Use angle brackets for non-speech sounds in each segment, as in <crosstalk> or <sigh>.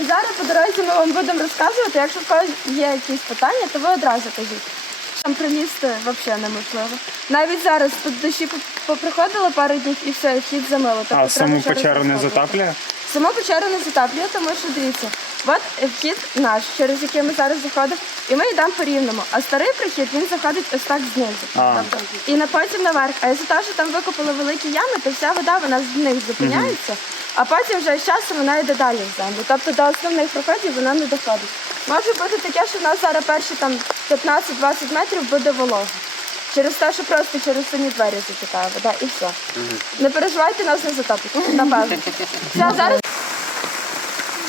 Зараз по дорозі ми вам будемо розказувати. Якщо в когось є якісь питання, то ви одразу кажіть. Там пролізти взагалі неможливо. Навіть зараз тут дощі поприходили пару днів і все, і вхід замило. Тобто А треба саму ще печеру не розходити. затаплює? Саму печеру не затаплює, тому що дивіться, от вхід наш, через який ми зараз заходимо, і ми йдемо по рівному. А старий прихід він заходить ось так знизу. А. Тобто, і на потім наверх. А із-за того, що там викопали великі ями, то вся вода вона з них зупиняється, а потім вже з часом вона йде далі в землю. Тобто до основних проходів вона не доходить. Може бути таке, що в нас зараз перші там 15-20 метрів буде волога. Через те, що просто через самі двері затікає вода і все. Не переживайте, нас не затопить. Напевно. <laughs> Все, зараз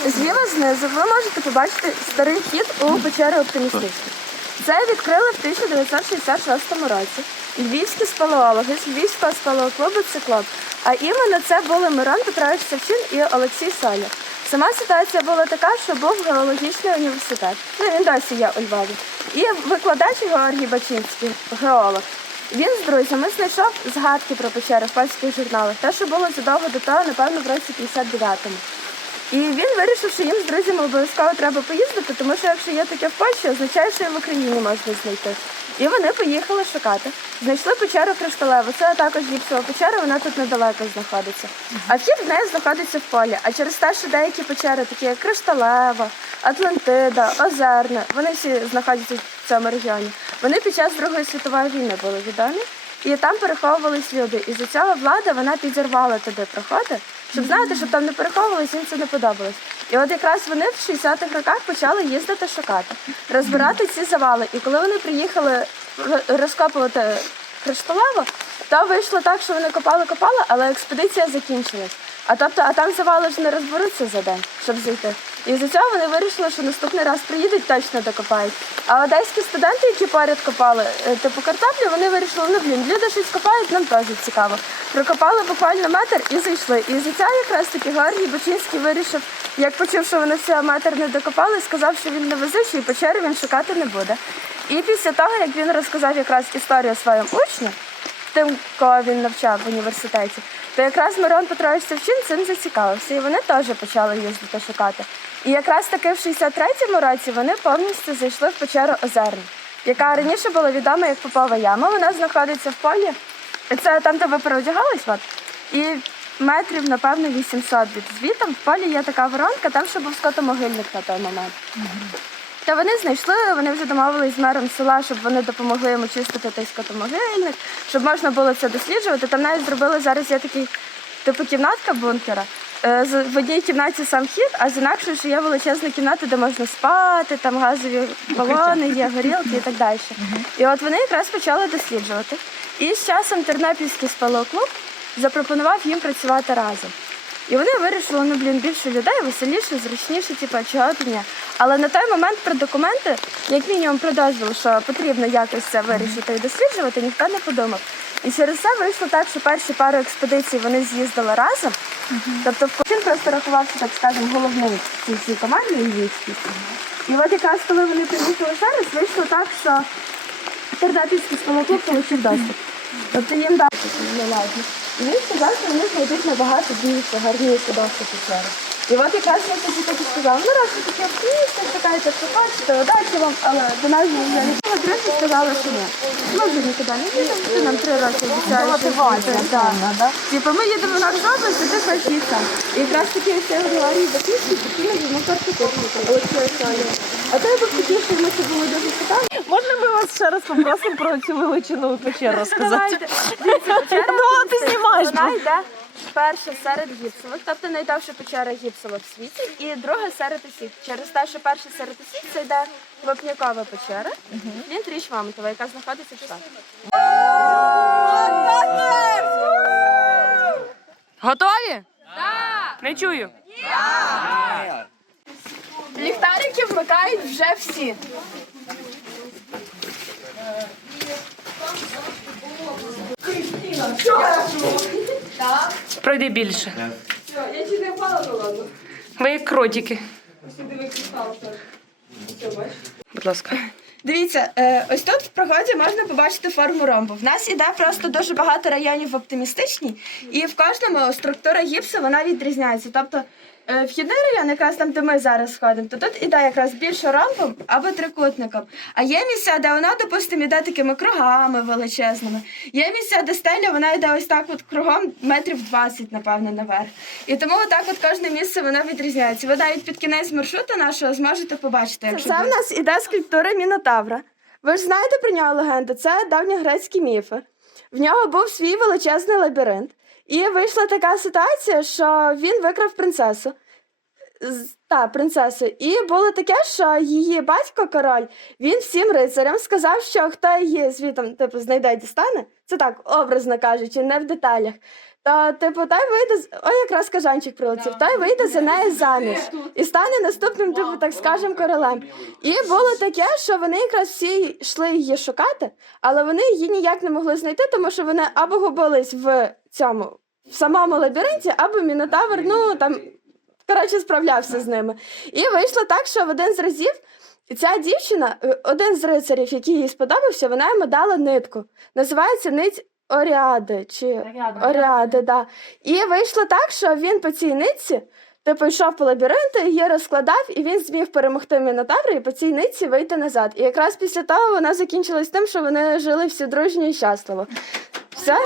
Зліва знизу ви можете побачити старий вхід у печеру оптимістичний. Це відкрили в 1966 році львівські спелеологи з Львівського спелеоклубу «Циклоп». А іменно це були Мирон Петрович Савчин і Олексій Соля. Сама ситуація була така, що був геологічний університет. Ну, він досі є у Львові. І викладач Георгій Бачинський, геолог. Він з друзями знайшов згадки про печери в польських журналах. Те, що було задовго до того, напевно, в році 59-му. І він вирішив, що їм з друзями обов'язково треба поїздити, тому що якщо є таке в Польщі, означає, що і в Україні можна знайти. І вони поїхали шукати. Знайшли печеру Кришталеву. Це також гіпсова печера, вона тут недалеко знаходиться. А вхід в неї знаходиться в полі. А через те, що деякі печери, такі як Кришталева, Атлантида, Озерна, вони всі знаходяться в цьому регіоні. Вони під час Другої світової війни були відомі. І там переховувались люди. І за цього влада вона підірвала туди проходи, щоб знаєте, щоб там не переховувалися, їм це не подобалось. І от якраз вони в 60-х роках почали їздити шукати, розбирати ці завали. І коли вони приїхали розкопувати Кришталево, то вийшло так, що вони копали, копали, але експедиція закінчилась. А тобто, а там завали ж не розберуться за день, щоб зайти. І за цього вони вирішили, що наступний раз приїдуть, точно докопають. А одеські студенти, які поряд копали, е, типу картоплю, вони вирішили, ну блін, люди щось копають, нам теж цікаво. Прокопали буквально метр і зайшли. І за цього якраз таки Георгій Бочинський вирішив, як почув, що вони все метр не докопали, сказав, що він не везучий, і печери він шукати не буде. І після того, як він розказав якраз історію своїм учням, тим, кого він навчав в університеті, то якраз Мирон Петрович Савчин цим зацікавився, і вони теж почали їздити шукати. І якраз таки в 63-му році вони повністю зайшли в печеру Озерну, яка раніше була відома як Попова яма. Вона знаходиться в полі. Це там, де ви переодягались. І метрів, напевно, 800 від звітом. В полі є така воронка, там ще був скотомогильник на той момент. Та вони знайшли, вони вже домовились з мером села, щоб вони допомогли йому чистити той скотомогильник, щоб можна було це досліджувати. Там навіть зробили зараз є такий типу кімнатка бункера. Е, В одній кімнаті сам хід, а з інакшої ще є величезна кімната, де можна спати, там газові балони, є горілки і так далі. І от вони якраз почали досліджувати. І з часом Тернопільський спелеоклуб запропонував їм працювати разом. І вони вирішили, ну блін, більше людей, веселіше, зручніше, типу, чого б ні. Але на той момент про документи, як мінімум про дозвіл, що потрібно якось це вирішити і досліджувати, ніхто не подумав. І через це вийшло так, що перші пару експедицій вони з'їздили разом. Тобто він просто рахувався, так скажемо, головним в цій всій команді львівській. І от якраз коли вони приїхали ще раз, вийшло так, що Тернопільський спілоклуб отримав доступ. Тобто їм дати не лазні. І він що вони знайдуть набагато більше, гарніше собаки печери. І от якраз я тоді так і сказала, ну раз ви такі оптимісти, шукаєте, що хочете, удачі вам, але до нас вже не літали. Друзі сказали, що ні. Ми вже нікуди не їдемо, ти нам три роки обіцяєш. Типу, ми їдемо на Арзобис, і ти хочеш. І якраз таки все говорили до пісні, постійно йому картопочника, Олексія Соня. А то я би хотів, щоб ми це було дуже цікаво. Можна ми вас ще раз попросимо про цю величину печеру розказати? Давайте. Дивіться, печера Ну, а ти знімаєш, Вона йде перша серед гіпсових, тобто найдовша печера гіпсова в світі, і друга серед усіх. Через те, що перша серед усіх це йде Вапнякова печера, він тріч Мамонтова, яка знаходиться в Штатах. Готові? Так! Не чую. Ліхтарики вмикають вже всі. Пройди більше. Я чи не впала, то ладно. Ви як кротики. Сюди викристал. Все. Будь ласка. Дивіться, е, ось тут в прогоді можна побачити форму ромбу. В нас іде просто дуже багато районів в оптимістичній, і в кожному структура гіпсу вона відрізняється. Тобто е, вхідний район, якраз там, де ми зараз ходимо, то тут іде якраз більше ромбом або трикутником. А є місця, де вона, допустимо, іде такими кругами величезними. Є місця, де стеля вона йде ось так от кругом метрів 20, напевно, наверх. І тому отак от кожне місце воно відрізняється. Ви навіть під кінець маршруту нашого зможете побачити. Якщо це в нас іде скульптура Мінотавра. Ви ж знаєте про нього легенду? Це давньогрецькі міфи. В нього був свій величезний лабіринт. І вийшла така ситуація, що він викрав принцесу. З- Та, принцесу. І було таке, що її батько, король, він всім рицарям сказав, що хто її звітом типу, знайде дістане, це так, образно кажучи, не в деталях. То, типу, той вийде з. Ой, якраз кажанчик прилетів, той вийде за нею заміж і стане наступним, типу, так скажем, королем. І було таке, що вони якраз всі йшли її шукати, але вони її ніяк не могли знайти, тому що вони або губились в цьому в самому лабіринті, або Мінотавр, ну там коротше, справлявся з ними. І вийшло так, що в один з разів ця дівчина, е, один з рицарів, який їй сподобався, вона йому дала нитку. Називається нить Оріади. Чи Оріади, да. І вийшло так, що він по цій нитці. Типу йшов по лабіринту, її розкладав, і він зміг перемогти Мінотавра і по цій нитці вийти назад. І якраз після того вона закінчилась тим, що вони жили всі дружньо і щасливо. Все?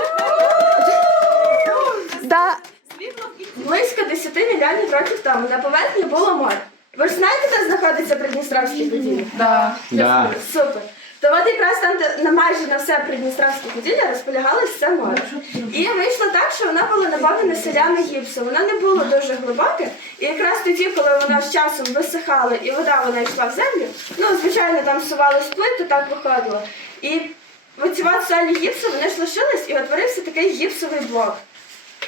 Да. Близько 10 мільйонів років тому на поверхні було море. Ви ж знаєте, де знаходиться Придністровське поділля? Да. Да. Супер. То от якраз там, де на майже на все Придністровське поділля розполягалось це море. І вийшло так, що вона була наповнена селями гіпсу. Воно не було дуже глибоке. І якраз тоді, коли вона з часом висихала і вода вона йшла в землю, ну, звичайно, там сувались плити, так виходило. І оці от солі гіпсу вони ж лишились і утворився такий гіпсовий блок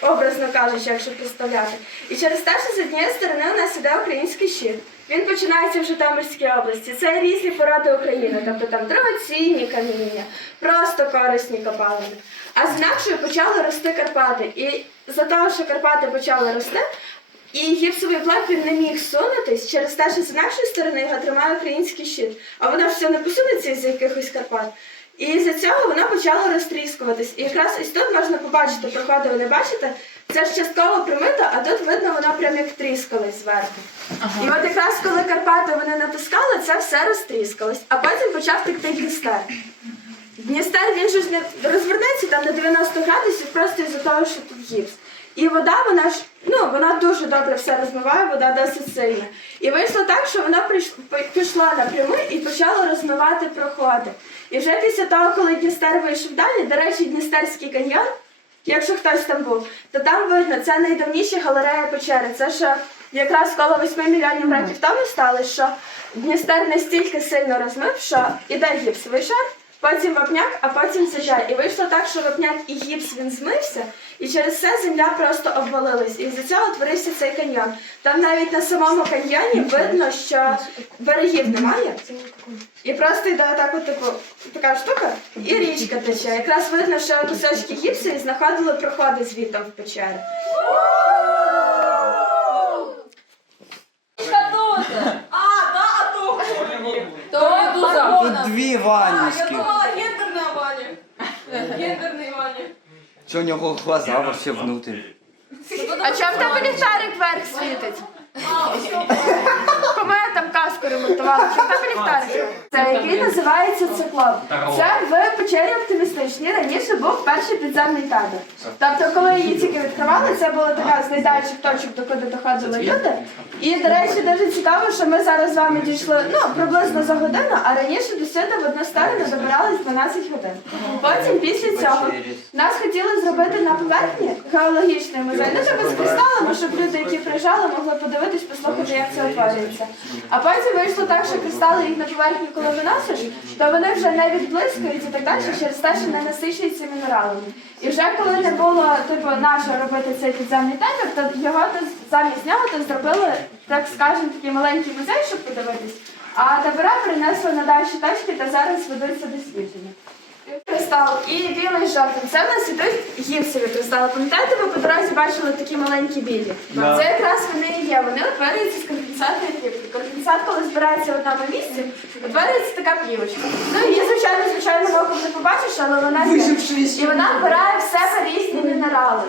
образно кажучи, якщо представляти. І через те, що з однієї сторони у нас іде український щит. Він починається в Житомирській області. Це різні породи України, тобто там дорогоцінні каміння, просто корисні копалини. А з інакшої почали рости Карпати. І за того, що Карпати почали рости, і гіпсовий блок він не міг сунутись через те, що з нашої сторони його тримає український щит. А воно ж все не посунеться із якихось Карпат. І з-за цього воно почало розтріскуватись. І якраз ось тут можна побачити, проходи ви не бачите, це ж частково примито, а тут видно, воно прям як тріскалось зверху. І от якраз коли Карпати вони натискали, це все розтріскалось, а потім почав текти Дністер. Дністер він же ж не розвернеться там на 90 градусів просто із-за того, що тут гіпс. І вода, вона ж ну вона дуже добре все розмиває, вода досить сильна. І вийшло так, що вона пішла напряму і почала розмивати проходи. І вже після того, коли Дністер вийшов далі, до речі, Дністерський каньйон, якщо хтось там був, то там видно, це найдавніші галерея печери. Це ще якраз коло 8 мільйонів років тому стало, що Дністер настільки сильно розмив, що іде гіпсовий шар, потім вапняк, а потім земля. І вийшло так, що вапняк і гіпс він змився, і через це земля просто обвалилась. І з цього утворився цей каньйон. Там навіть на самому каньйоні видно, що берегів немає. І просто йде отак, от, типу, така штука, і річка тече. Якраз видно, що кусочки гіпсу і знаходили проходи звідти в печері. Тут я Ванюшки. гендерна Ваня. Гендерний Ваня. Що у нього глаза вообще внутрі? А чому в тебе ліхтарик вверх світить? Кому я там каску ремонтувала? Чому в тебе ліхтарик? Це який називається циклоп. Це в печері оптимістичній раніше був перший підземний табір. Тобто, коли її тільки відкривали, це була така з найдальших точок, до куди доходили люди. І, до речі, дуже цікаво, що ми зараз з вами дійшли ну, приблизно за годину, а раніше до сюди в одну сторону добирались 12 годин. Потім після цього нас хотіли зробити на поверхні геологічний музей. Ну так з щоб люди, які приїжджали, могли подивитись, послухати, як це утворюється. А потім вийшло так, що кристали їх на поверхню, коли виносиш, то вони вже не відблискують так далі через те, що не насичуються мінералами. І вже коли не було типу нашого робити цей підземний табір, то його то замість нього то зробили, так скажемо, такий маленький музей, щоб подивитись. А табора принесли на дальші точки та зараз ведуться дослідження. Кристал і білий з жовтим. Це в нас ідуть гіпсові кристали. Пам'ятаєте, ви по дорозі бачили такі маленькі білі? Да. Це якраз вони і є. Вони утворюються з конденсатної плівки. Конденсат, коли збирається в одному місці, утворюється така плівочка. Ну її, звичайно, звичайно, оком не побачиш, але вона є. І вона вбирає в себе різні мінерали.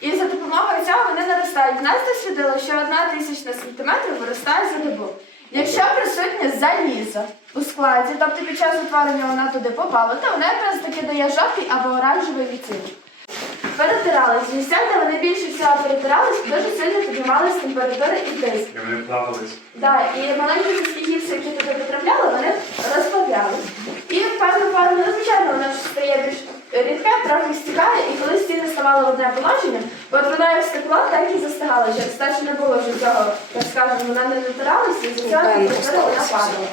І за допомогою цього вони наростають. Нас дослідило, що одна тисячна сантиметрів виростає за добу. Якщо присутнє залізо у складі, тобто під час утворення вона туди попала, то вона якраз таки дає жовтий або оранжевий відтінок. Перетирались. Місця, де вони більше всього перетирались, дуже сильно піднімалась температура і тиск. І вони плавались. Да, і маленькі людські гіпси, які туди потрапляли, вони розплавлялись. І в певну форму, ну, звичайно, воно ж стає більш рідке, трохи стікає, і коли стіни ставали в одне положення, от воно як стекло, так і застигало. Через те, що не було вже цього, так скажемо, вона не натиралася, і за цього вона падала.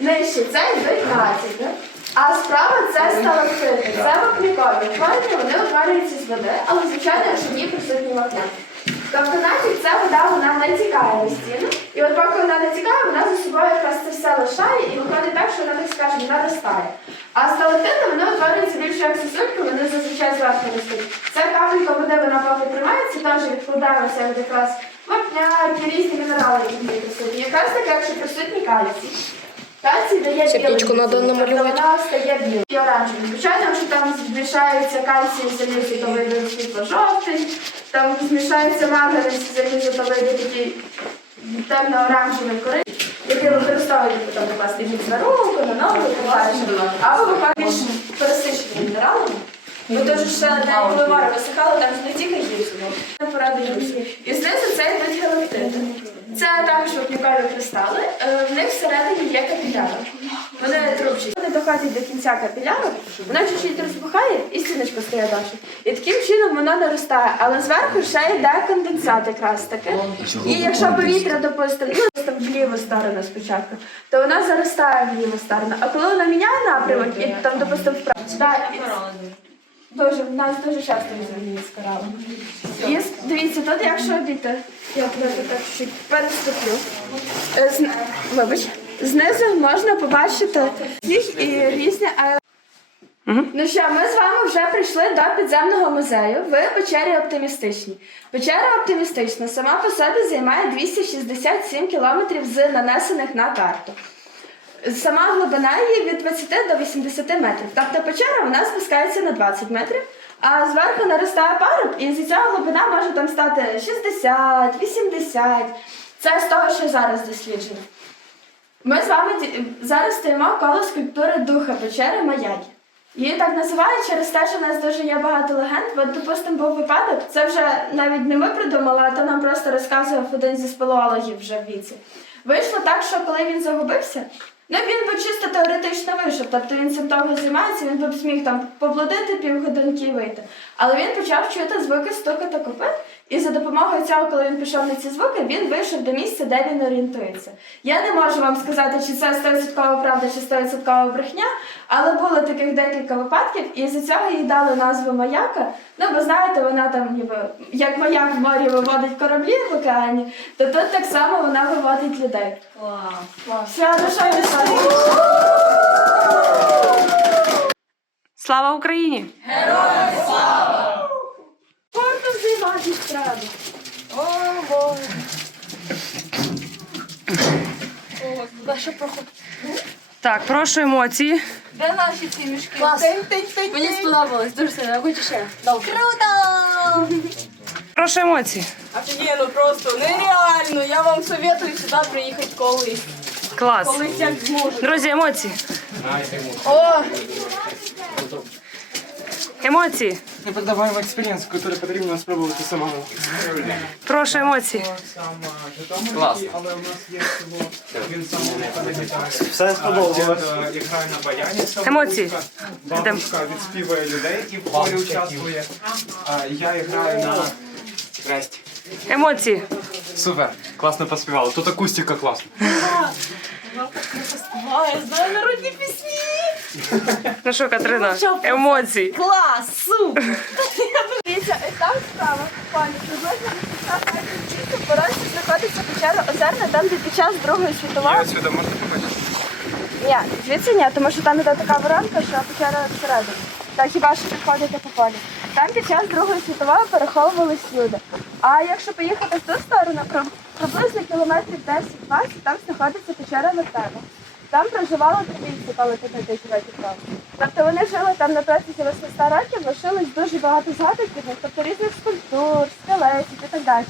Нижче це йдуть націки. А справа це сталактити. Це вапнікові. Утворення вони утворюються з води, але звичайно, якщо в ній присутній вапняк. Тобто натік це вода, вона не тікає на стіну. І от поки вона не тікає, вона за собою якраз це все лишає і виходить так, що вона, так скажемо, наростає. А сталактити вони утворюються більше як сосульки, вони зазвичай зверху несуть. Це капелька води, вона поки тримається, теж відкладається от якраз вапняк і різні мінерали, які присутні. Якраз таке, якщо присутні кальцій. Кальцій дає Сердечко надо намалювати. вона стає білою і оранжевою. Звичайно, якщо там змішається кальцій і залізо, то вийде світло-жовтий, там змішається манганець і залізо, то вийде такий темно-оранжевий коричневий, який використовують потім накласти мікс на руку, на ногу так. Або виходить більш пересичені мінералами. Бо дуже ще не коли море висихало, там ж не тільки гірше було. Поради І знизу це йдуть галактити. Це також вапнікові кристали. Е, В них всередині є капіляри. Вони трубчі. Вони доходять до кінця капіляру, вона чуть-чуть розбухає і стіночка стає далі. І таким чином вона наростає, але зверху ще йде конденсат якраз таки. І якщо повітря, допустимо, ну, там в ліву сторону спочатку, то вона заростає в ліву сторону. А коли вона міняє напрямок, і там, допустимо, вправо. Дуже, в нас дуже часто звернені з коралом. І дивіться, тут якщо обійти, я просто так чуть переступлю. Е, з- Вибач, знизу можна побачити їх і різні аер... Ну що, ми з вами вже прийшли до підземного музею в печері оптимістичній. Печера оптимістична сама по собі займає 267 кілометрів з нанесених на карту. Сама глибина її від 20 до 80 метрів. Тобто печера вона спускається на 20 метрів, а зверху наростає паруб, і з цього глибина може там стати 60, 80. Це з того, що зараз досліджено. Ми з вами зараз стоїмо коло скульптури духа печери Маякі. Її так називають через те, що в нас дуже є багато легенд. От, допустимо, був випадок, це вже навіть не ми придумали, а то нам просто розказував один зі спелеологів вже в віці. Вийшло так, що коли він загубився, ну він би чисто теоретично вийшов, тобто він цим того займається, він би зміг там поблудити півгодинки і вийти. Але він почав чути звуки стукати копит, і за допомогою цього, коли він пішов на ці звуки, він вийшов до місця, де він орієнтується. Я не можу вам сказати, чи це 100% правда, чи 100% брехня, але було таких декілька випадків, і за цього їй дали назву маяка. Ну, бо знаєте, вона там ніби як маяк в морі виводить кораблі в океані, то тут так само вона виводить людей. Клас. Все, ну що ви Слава Україні! Спортом займатися треба. Так, прошу емоції. Де наші ці мішки? Клас. Мені сподобалось, дуже сильно. Я хочу ще. Круто! Прошу емоції. Офігенно, просто нереально. Я вам советую сюди приїхати колись. Клас. Колись як зможете. Друзі, емоції. О, Емоції. Неподаваємо експірієнс, який потрібно спробувати самому. Прошу емоції. Клас. Але у нас є всього він Все сподобалось. Я граю на баяні. Емоції. Бабушка відспівує людей і в полі участвує. А я граю на... Здрасте. Емоції. Супер, класно поспівали. Тут акустика класна. Я знаю народні пісні. Ну що, Катерина? Емоції. Клас, супер. Дивіться, ось там справа, пані, приблизно на 50 метрів звідси в порожці знаходиться печера Озерна, там, де під час Другої світової... сюди можна побачити? Ні, звідси ні, тому що там іде така воронка, що печера всередині. Так хіба що підходите по полі. Там під час Другої світової переховувались люди. А якщо поїхати в ту сторону, приблизно кілометрів 10-20, там знаходиться печера Вертева. Там проживало трибійці, коли ти тисяч років тому. Тобто вони жили там на протязі 800 років, лишилось дуже багато згадок від тобто різних скульптур, скелетів і так далі.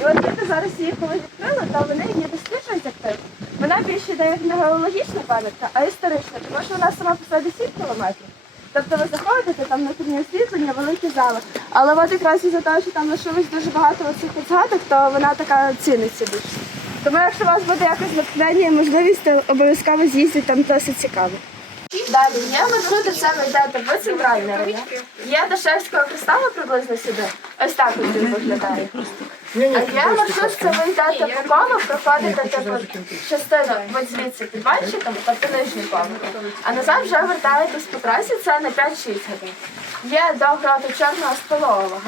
І от діти зараз її коли відкрили, то вони її досліджують активно. Вона більше йде як не геологічна пам'ятка, а історична, тому що вона сама по собі 7 кілометрів. Тобто ви заходите, там внутрішнє освітлення, великі зали. Але от якраз із-за того, що там лишилось дуже багато оцих згадок, то вона така ціниться більше. Тому якщо у вас буде якось натхнення і можливість, то обов'язково з'їздити, там досить цікаво. Далі є маршрути, ви йдете по центральний. Є до Шевського кристалу приблизно сюди. Ось так ось він виглядає. А є маршрут, це ви йдете по колу, проходите типу частину от звідси під банщиком, тобто нижній поверх. А назад вже вертаєтесь по трасі, це на 5-6 годин. Є до гроту чорного спалового.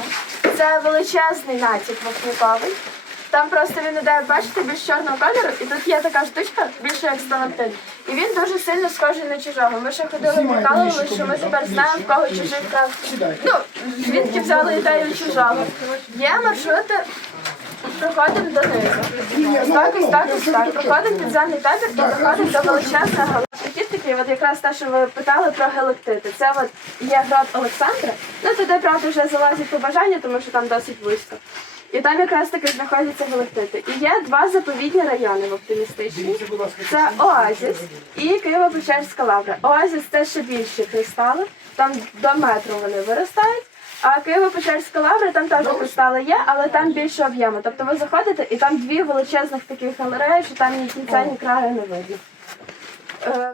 Це величезний натяк вогніковий. Там просто він іде, бачите, більш чорного кольору, і тут є така штучка, більше як сталактит. І він дуже сильно схожий на чужого. Ми ще ходили прикалували, що ми тепер знаємо, в кого чужий крав. Ну, звідки взяли ідею чужого. Є маршрути, проходимо донизу. Ось так, ось так, ось так. Проходимо підземний табір і доходимо до величезного галактики. От якраз те, що ви питали про галактити. Це от є град Олександра. Ну туди, правда, вже залазять по бажанню, тому що там досить близько. І там якраз таки знаходяться галактити. І є два заповідні райони в оптимістичні. Це Оазіс і Києво-Печерська лавра. Оазіс це ще більші кристали, там до метру вони виростають. А Києво-Печерська лавра там теж кристали є, але там більше об'єму. Тобто ви заходите і там дві величезних таких галереї, що там ні кінця, ні краю не видно. Е,